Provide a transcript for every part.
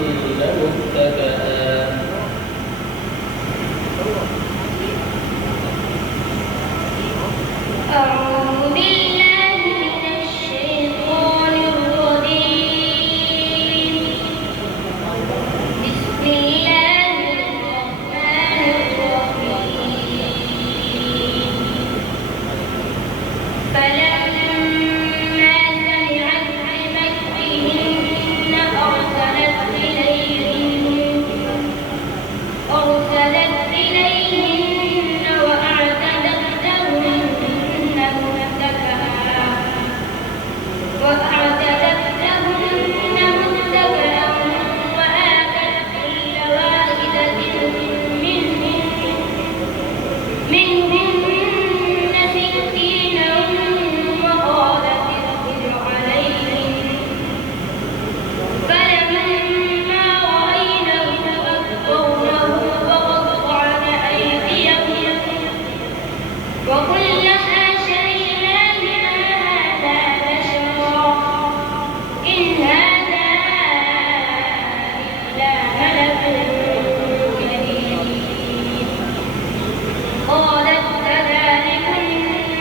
متكئا أعوذ بالله من الشيطان الرجيم بسم الله الرحمن الرحيم فلما سمعت بمكرهن أرسلت إليهن وأعتدت لهن متكئا وآتت كل واحدة منهن سكينا وقالت اخرج عليهم فلما رأينه أكبرنه وقطعن أيديهن وقلن حاش لله ما هذا بشرا إن هذا إلا ملك كريم قالت فذلكن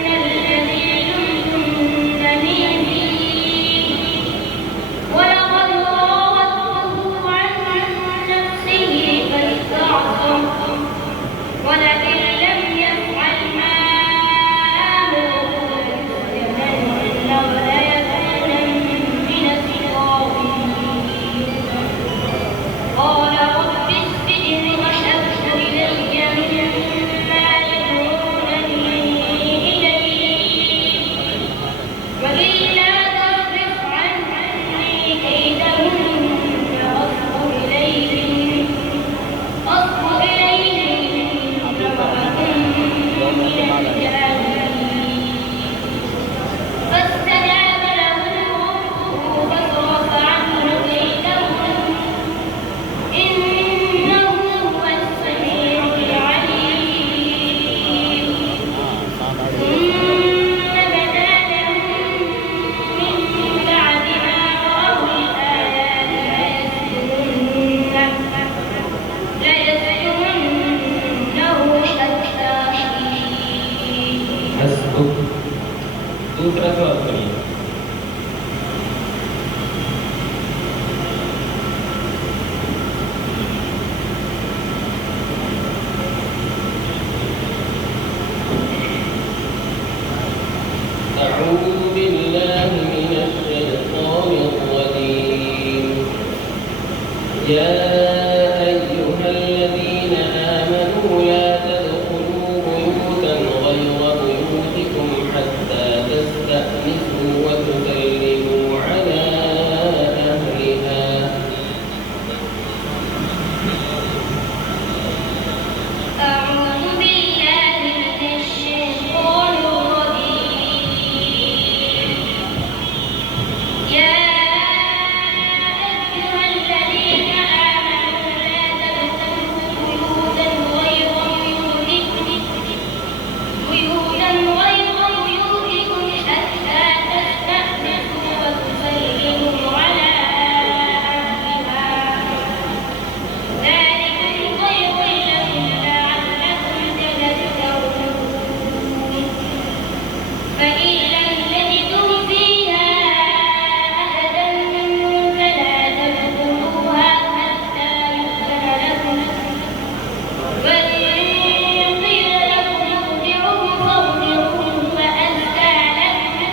الذي لمتنني فيه ولقد راودته عن نفسه فاستعصم ولئن لم يفعل ما آمره ليسجنن وليكونن من الصاغرين قال رب السجن أحب إلي مما يدعونني إليه وإلا تصرف عني كيدهن أصب إليهن وأكن من الجاهلين فاستجاب له ربه فصرف عنه كيدهن إنه هو السميع العليم ثم بدا لهم من بعد ما رأوا الآيات ليسجننه حتى حين حسبك दूसरा सवाल करिए أعوذ بالله من الشيطان الرجيم يا أيها الذين آمنوا لا تدخلوا بيوتا غير بيوتكم حتى تستأنسوا وتسلموا على أهلها أعوذ بالله من الشيطان الرجيم يا أيها الذين آمنوا لا تدخلوا بيوتا غير بيوتكم حتى تستأنسوا وتسلموا على أهلها ذلكم خير لكم لعلكم تذكرون فإن لم تجدوا فيها أحدا فلا تدخلوها حتى يؤذن لكم وإن قيل لكم ارجعوا فارجعوا هو أزكى لكم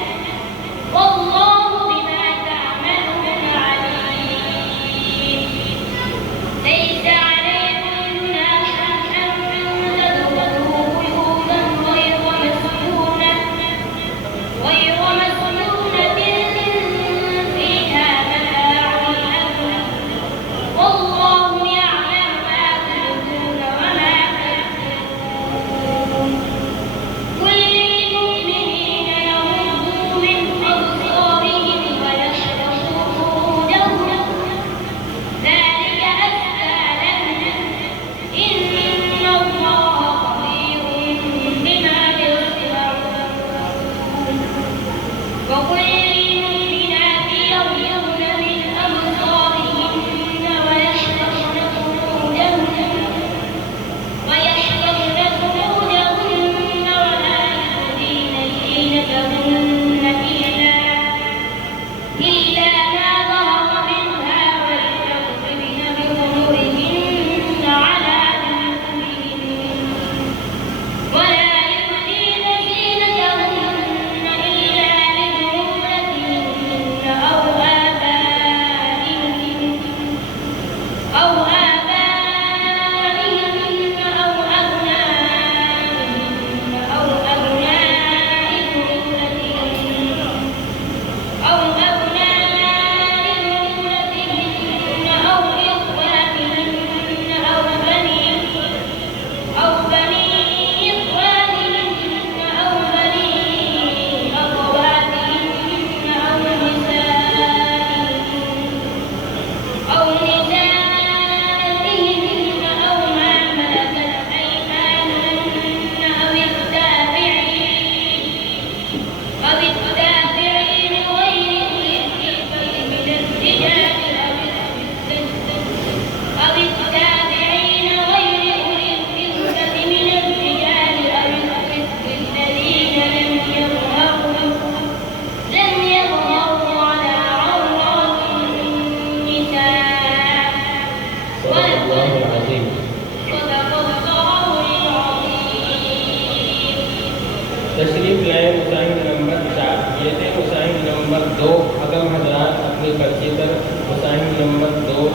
والله بما تعملون عليم ليس عليكم جناح أن تدخلوا بيوتا غير مسكونة فيها متاع لكم والله يعلم ما تبدون وما تكتمون قل للمؤمنين يغضوا من أبصارهم ويحفظوا فروجهم ذلك أزكى لهم إن الله خبير بما يصنعون وقل للمؤمنات يغضضن من أبصارهن أو آبائهن أو أبنائهن أو أبناء بعولتهن أو أبناء بعولتهن أو إخوانهن أو بني إخوانهن أو بني أخواتهن أو نسائهن أو ما ملكت أيمانهن أو التابعين غير أولي الإربة من الرجال أو التابعين غير أولي الإربة من الرجال أو الطفل الذين لم يظهروا على عورات النساء. صدق الله العظيم. صدق الله العظيم. तशरीफ लाए मुसाहिब नंबर 4। ये थे मुसाहिब नंबर 2। अगम हजरात अपनी पर्ची पर मुसाहिब नंबर 2